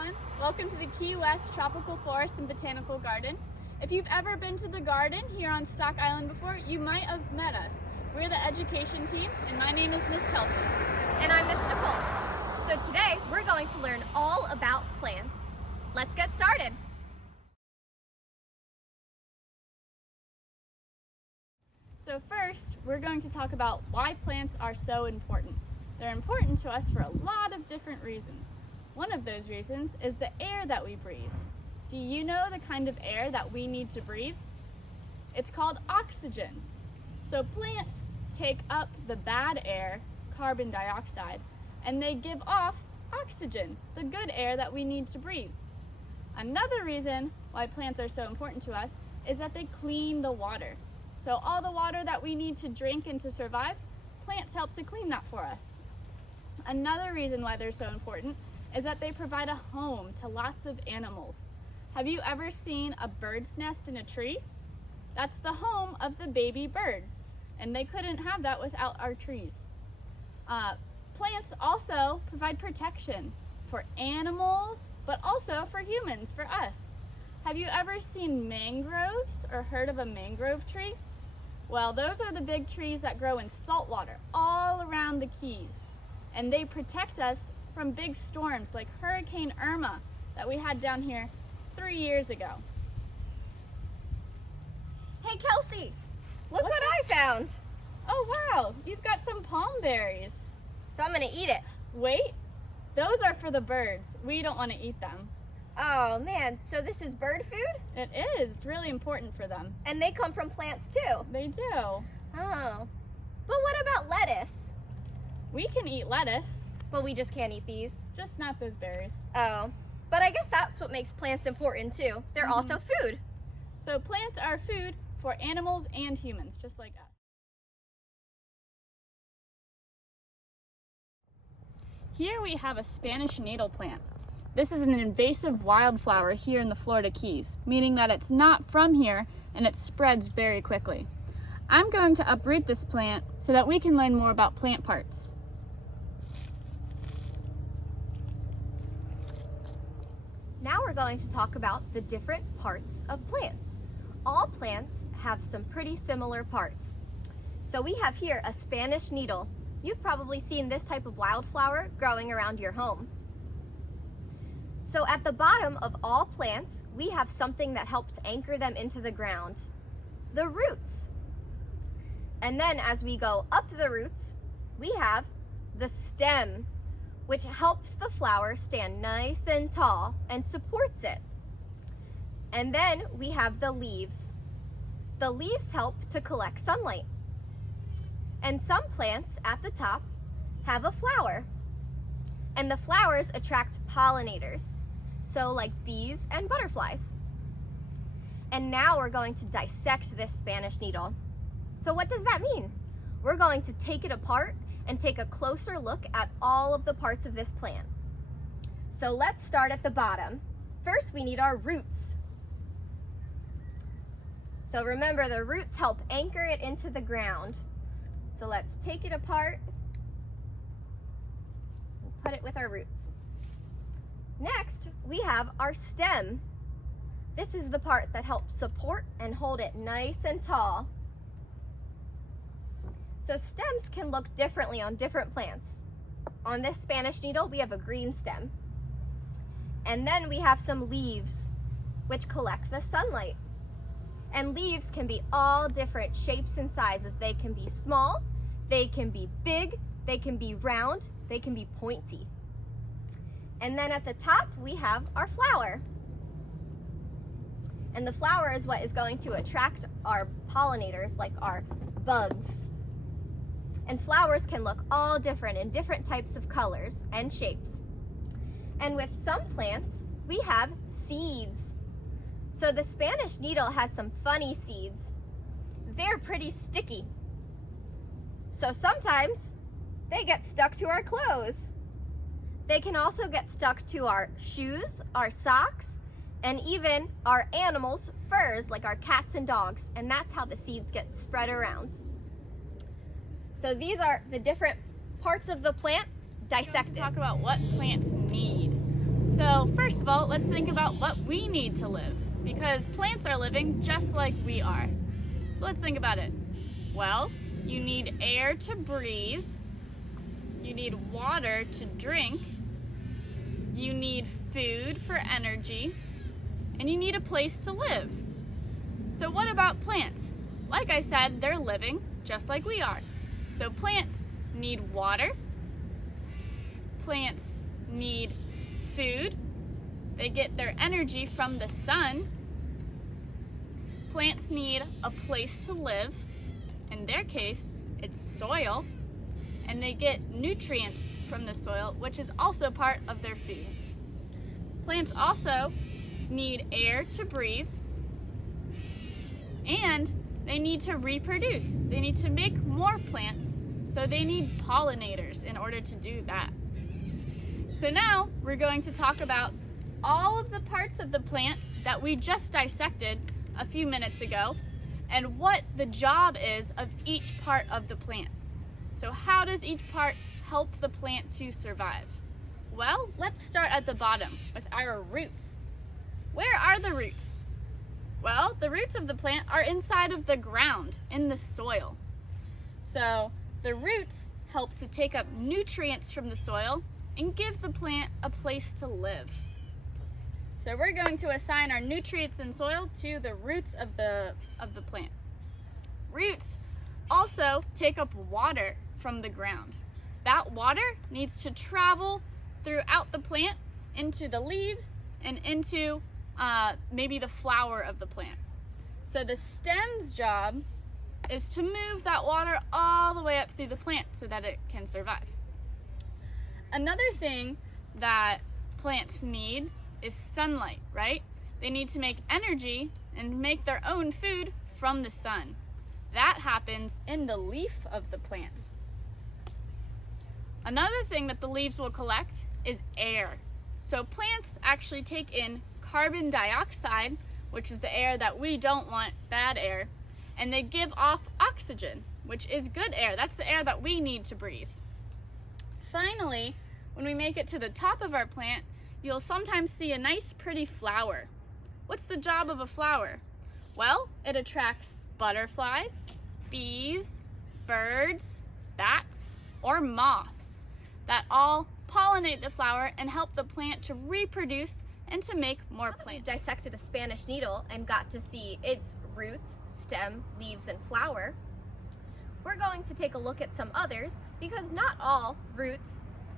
everyone. Welcome to the Key West Tropical Forest and Botanical Garden. If you've ever been to the garden here on Stock Island before, you might have met us. We're the education team, and my name is Miss Kelsey. And I'm Miss Nicole. So today, we're going to learn all about plants. Let's get started. So first, we're going to talk about why plants are so important. They're important to us for a lot of different reasons. One of those reasons is the air that we breathe. Do you know the kind of air that we need to breathe? It's called oxygen. So plants take up the bad air, carbon dioxide, and they give off oxygen, the good air that we need to breathe. Another reason why plants are so important to us is that they clean the water. So all the water that we need to drink and to survive, plants help to clean that for us. Another reason why they're so important is that they provide a home to lots of animals. Have you ever seen a bird's nest in a tree? That's the home of the baby bird, and they couldn't have that without our trees. Plants also provide protection for animals, but also for humans, for us. Have you ever seen mangroves or heard of a mangrove tree? Well, those are the big trees that grow in salt water all around the Keys, and they protect us from big storms like Hurricane Irma that we had down here 3 years ago. Hey Kelsey, look what I found. Oh wow, you've got some palm berries. So I'm gonna eat it. Wait, those are for the birds. We don't want to eat them. Oh man, so this is bird food? It is, it's really important for them. And they come from plants too? They do. Oh, but what about lettuce? We can eat lettuce. But we just can't eat these. Just not those berries. Oh, but I guess that's what makes plants important too. They're also food. So plants are food for animals and humans, just like us. Here we have a Spanish needle plant. This is an invasive wildflower here in the Florida Keys, meaning that it's not from here and it spreads very quickly. I'm going to uproot this plant so that we can learn more about plant parts. Now we're going to talk about the different parts of plants. All plants have some pretty similar parts. So we have here a Spanish needle. You've probably seen this type of wildflower growing around your home. So at the bottom of all plants, we have something that helps anchor them into the ground, the roots. And then as we go up the roots, we have the stem, which helps the flower stand nice and tall and supports it. And then we have the leaves. The leaves help to collect sunlight. And some plants at the top have a flower. And the flowers attract pollinators, so like bees and butterflies. And now we're going to dissect this Spanish needle. So what does that mean? We're going to take it apart and take a closer look at all of the parts of this plant. So let's start at the bottom. First, we need our roots. So remember, the roots help anchor it into the ground. So let's take it apart and put it with our roots. Next, we have our stem. This is the part that helps support and hold it nice and tall. So stems can look differently on different plants. On this Spanish needle, we have a green stem. And then we have some leaves, which collect the sunlight. And leaves can be all different shapes and sizes. They can be small, they can be big, they can be round, they can be pointy. And then at the top, we have our flower. And the flower is what is going to attract our pollinators, like our bugs. And flowers can look all different in different types of colors and shapes. And with some plants, we have seeds. So the Spanish needle has some funny seeds. They're pretty sticky. So sometimes they get stuck to our clothes. They can also get stuck to our shoes, our socks, and even our animals' furs, like our cats and dogs. And that's how the seeds get spread around. So these are the different parts of the plant dissected. We're going to talk about what plants need. So first of all, let's think about what we need to live, because plants are living just like we are. So let's think about it. Well, you need air to breathe, you need water to drink, you need food for energy, and you need a place to live. So what about plants? Like I said, they're living just like we are. So plants need water, plants need food, they get their energy from the sun, plants need a place to live, in their case it's soil, and they get nutrients from the soil, which is also part of their food. Plants also need air to breathe, and they need to reproduce. They need to make more plants, so they need pollinators in order to do that. So now we're going to talk about all of the parts of the plant that we just dissected a few minutes ago and what the job is of each part of the plant. So how does each part help the plant to survive? Well, let's start at the bottom with our roots. Where are the roots? Well, the roots of the plant are inside of the ground, in the soil. So the roots help to take up nutrients from the soil and give the plant a place to live. So we're going to assign our nutrients in soil to the roots of the plant. Roots also take up water from the ground. That water needs to travel throughout the plant into the leaves and into maybe the flower of the plant. So the stem's job is to move that water all the way up through the plant so that it can survive. Another thing that plants need is sunlight, right? They need to make energy and make their own food from the sun. That happens in the leaf of the plant. Another thing that the leaves will collect is air. So plants actually take in carbon dioxide, which is the air that we don't want, bad air, and they give off oxygen, which is good air. That's the air that we need to breathe. Finally, when we make it to the top of our plant, you'll sometimes see a nice pretty flower. What's the job of a flower? Well, it attracts butterflies, bees, birds, bats, or moths that all pollinate the flower and help the plant to reproduce and to make more plants. We dissected a Spanish needle and got to see its roots, stem, leaves, and flower. We're going to take a look at some others because not all roots,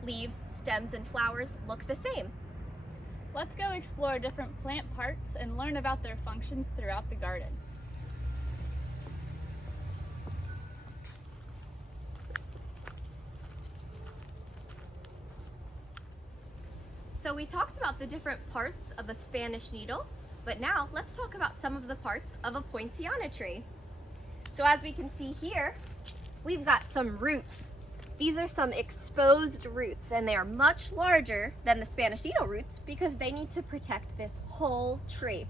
leaves, stems, and flowers look the same. Let's go explore different plant parts and learn about their functions throughout the garden. So we talked about the different parts of a Spanish needle, but now let's talk about some of the parts of a Poinciana tree. So as we can see here, we've got some roots. These are some exposed roots, and they are much larger than the Spanish needle roots because they need to protect this whole tree.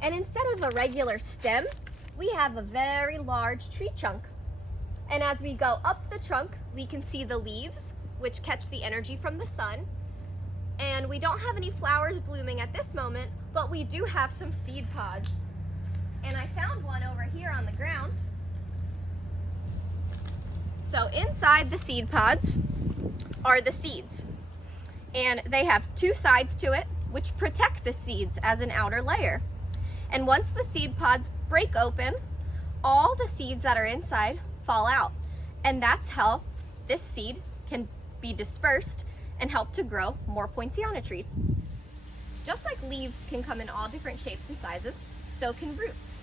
And instead of a regular stem, we have a very large tree trunk. And as we go up the trunk, we can see the leaves, which catch the energy from the sun. And we don't have any flowers blooming at this moment, but we do have some seed pods. And I found one over here on the ground. So inside the seed pods are the seeds. And they have two sides to it, which protect the seeds as an outer layer. And once the seed pods break open, all the seeds that are inside fall out. And that's how this seed can be dispersed and help to grow more Poinciana trees. Just like leaves can come in all different shapes and sizes, so can roots.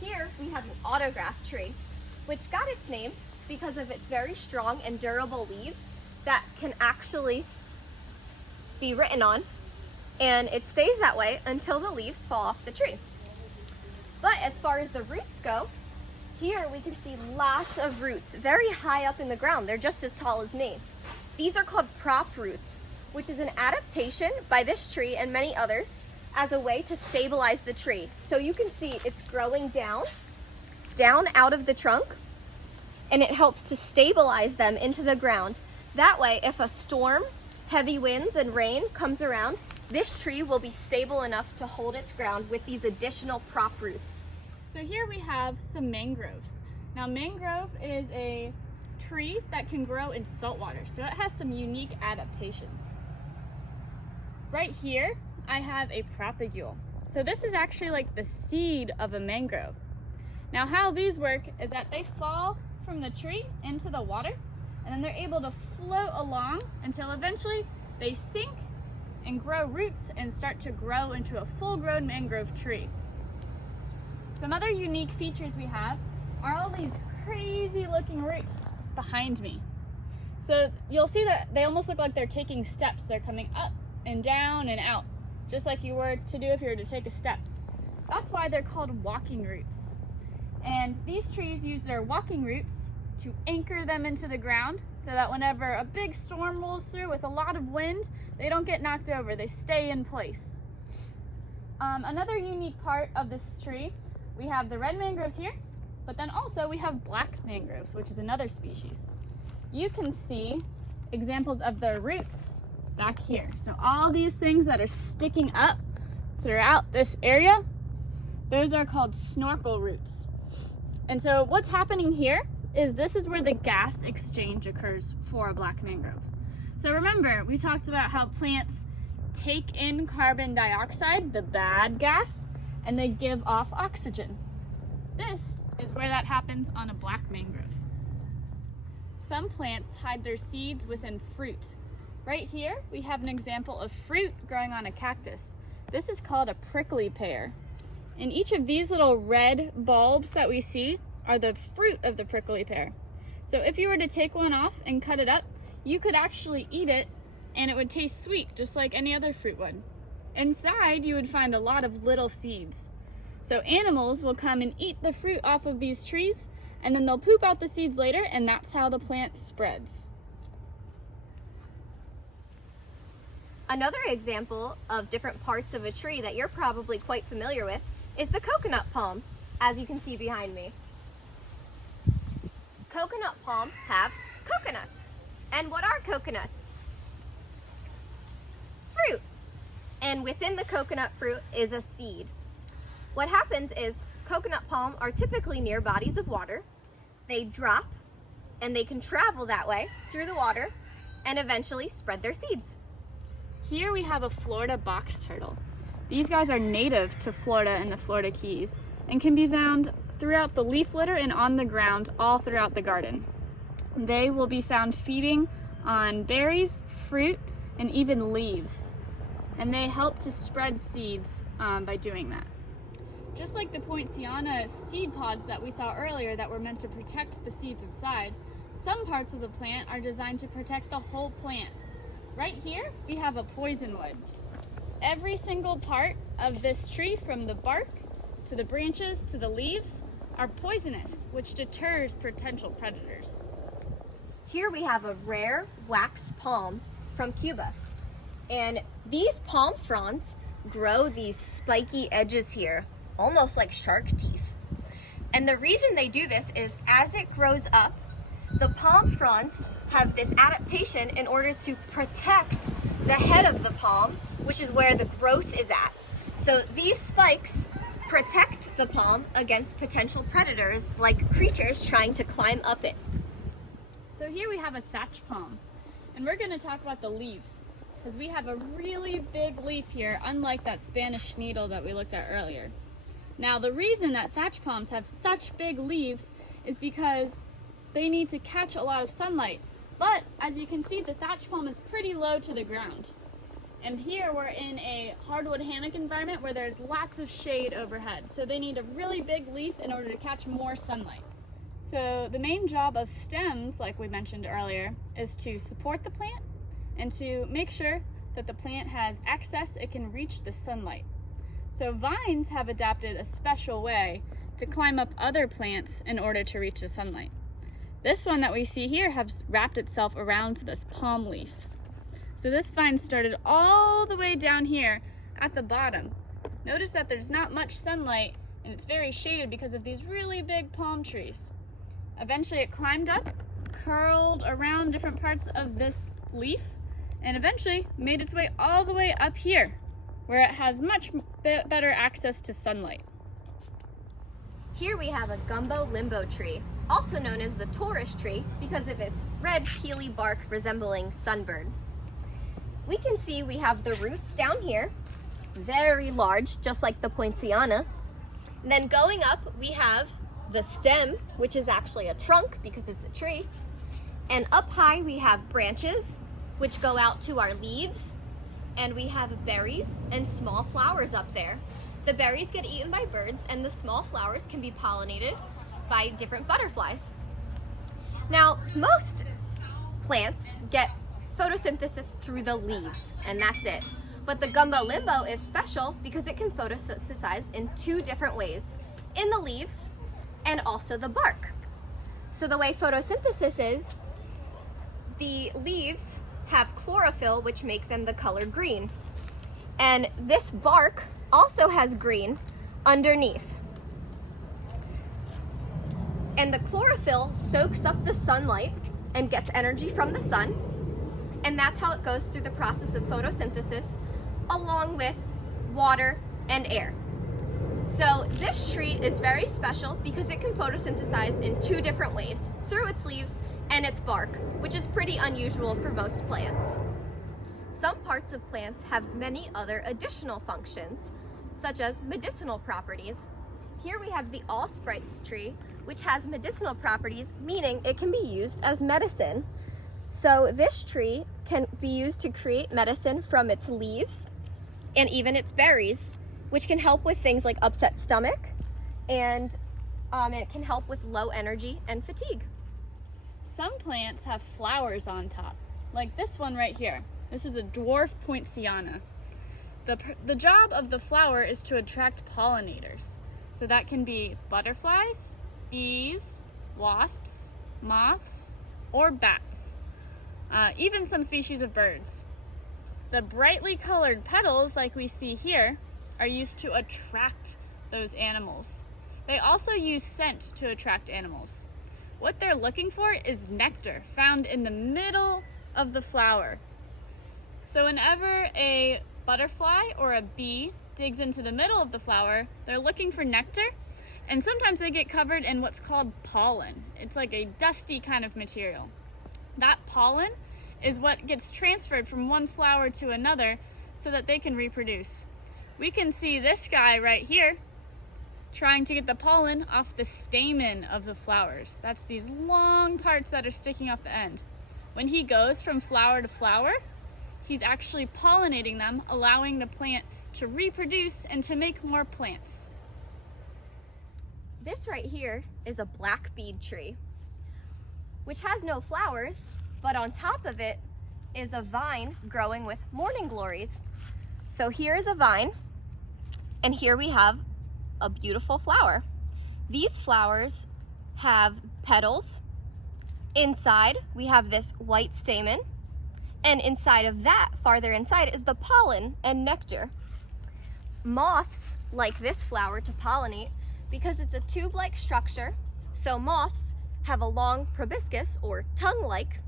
Here we have an autograph tree, which got its name because of its very strong and durable leaves that can actually be written on, and it stays that way until the leaves fall off the tree. But as far as the roots go, here we can see lots of roots very high up in the ground. They're just as tall as me. These are called prop roots, which is an adaptation by this tree and many others as a way to stabilize the tree. So you can see it's growing down out of the trunk, and it helps to stabilize them into the ground. That way, if a storm heavy winds and rain comes around, this tree will be stable enough to hold its ground with these additional prop roots. So here we have some mangroves. Now mangrove is a tree that can grow in salt water, so it has some unique adaptations. Right here, I have a propagule. So this is actually like the seed of a mangrove. Now how these work is that they fall from the tree into the water, and then they're able to float along until eventually they sink and grow roots and start to grow into a full-grown mangrove tree. Some other unique features we have are all these crazy looking roots behind me. So you'll see that they almost look like they're taking steps. They're coming up and down and out, just like you were to do if you were to take a step. That's why they're called walking roots. And these trees use their walking roots to anchor them into the ground so that whenever a big storm rolls through with a lot of wind, they don't get knocked over, they stay in place. Another unique part of this tree, we have the red mangroves here, but then also we have black mangroves, which is another species. You can see examples of their roots back here. So all these things that are sticking up throughout this area, those are called snorkel roots. And so what's happening here is this is where the gas exchange occurs for black mangroves. So remember, we talked about how plants take in carbon dioxide, the bad gas, and they give off oxygen. This is where that happens on a black mangrove. Some plants hide their seeds within fruit. Right here, we have an example of fruit growing on a cactus. This is called a prickly pear. And each of these little red bulbs that we see are the fruit of the prickly pear. So if you were to take one off and cut it up, you could actually eat it and it would taste sweet, just like any other fruit would. Inside, you would find a lot of little seeds. So animals will come and eat the fruit off of these trees, and then they'll poop out the seeds later, and that's how the plant spreads. Another example of different parts of a tree that you're probably quite familiar with is the coconut palm, as you can see behind me. Coconut palm have coconuts. And what are coconuts? Fruit. And within the coconut fruit is a seed. What happens is coconut palm are typically near bodies of water. They drop and they can travel that way through the water and eventually spread their seeds. Here we have a Florida box turtle. These guys are native to Florida and the Florida Keys and can be found throughout the leaf litter and on the ground all throughout the garden. They will be found feeding on berries, fruit, and even leaves. And they help to spread seeds by doing that. Just like the Poinciana seed pods that we saw earlier that were meant to protect the seeds inside, some parts of the plant are designed to protect the whole plant. Right here, we have a poison wood. Every single part of this tree, from the bark to the branches to the leaves, are poisonous, which deters potential predators. Here we have a rare wax palm from Cuba. And these palm fronds grow these spiky edges here, almost like shark teeth. And the reason they do this is as it grows up, the palm fronds have this adaptation in order to protect the head of the palm, which is where the growth is at. So these spikes protect the palm against potential predators like creatures trying to climb up it. So here we have a thatch palm, and we're going to talk about the leaves, because we have a really big leaf here, unlike that Spanish needle that we looked at earlier. Now the reason that thatch palms have such big leaves is because they need to catch a lot of sunlight. But as you can see, the thatch palm is pretty low to the ground. And here we're in a hardwood hammock environment where there's lots of shade overhead. So they need a really big leaf in order to catch more sunlight. So the main job of stems, like we mentioned earlier, is to support the plant and to make sure that the plant has access, it can reach the sunlight. So vines have adapted a special way to climb up other plants in order to reach the sunlight. This one that we see here has wrapped itself around this palm leaf. So this vine started all the way down here at the bottom. Notice that there's not much sunlight and it's very shaded because of these really big palm trees. Eventually it climbed up, curled around different parts of this leaf, and eventually made its way all the way up here, where it has much better access to sunlight. Here we have a Gumbo Limbo tree, also known as the Taurus tree because of its red peely bark resembling sunbird. We can see we have the roots down here, very large, just like the Poinciana. And then going up, we have the stem, which is actually a trunk because it's a tree. And up high, we have branches, which go out to our leaves. And we have berries and small flowers up there. The berries get eaten by birds, and the small flowers can be pollinated by different butterflies. Now, most plants get photosynthesis through the leaves, and that's it. But the Gumbo Limbo is special because it can photosynthesize in two different ways, in the leaves and also the bark. So the way photosynthesis is, the leaves have chlorophyll, which make them the color green. And this bark also has green underneath. And the chlorophyll soaks up the sunlight and gets energy from the sun. And that's how it goes through the process of photosynthesis, along with water and air. So this tree is very special because it can photosynthesize in two different ways, through its leaves and its bark, which is pretty unusual for most plants. Some parts of plants have many other additional functions, such as medicinal properties. Here we have the allspice tree, which has medicinal properties, meaning it can be used as medicine. So this tree can be used to create medicine from its leaves and even its berries, which can help with things like upset stomach, and it can help with low energy and fatigue. Some plants have flowers on top, like this one right here. This is a dwarf Poinciana. The job of the flower is to attract pollinators. So that can be butterflies, bees, wasps, moths, or bats, even some species of birds. The brightly colored petals, like we see here, are used to attract those animals. They also use scent to attract animals. What they're looking for is nectar, found in the middle of the flower. So whenever a butterfly or a bee digs into the middle of the flower, they're looking for nectar, and sometimes they get covered in what's called pollen. It's like a dusty kind of material. That pollen is what gets transferred from one flower to another so that they can reproduce. We can see this guy right here trying to get the pollen off the stamen of the flowers. That's these long parts that are sticking off the end. When he goes from flower to flower, he's actually pollinating them, allowing the plant to reproduce and to make more plants. This right here is a black bead tree, which has no flowers, but on top of it is a vine growing with morning glories. So here is a vine, and here we have a beautiful flower. These flowers have petals. Inside, we have this white stamen, and inside of that, farther inside, is the pollen and nectar. Moths like this flower to pollinate because it's a tube-like structure, so moths have a long proboscis, or tongue-like,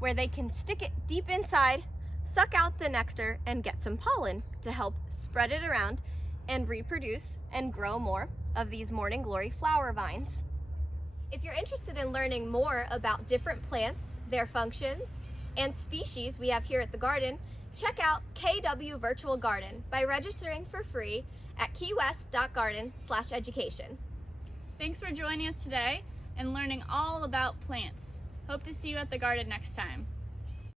where they can stick it deep inside, suck out the nectar, and get some pollen to help spread it around and reproduce and grow more of these morning glory flower vines. If you're interested in learning more about different plants, their functions, and species we have here at the garden, check out KW Virtual Garden by registering for free at keywest.garden/education. Thanks for joining us today and learning all about plants. Hope to see you at the garden next time.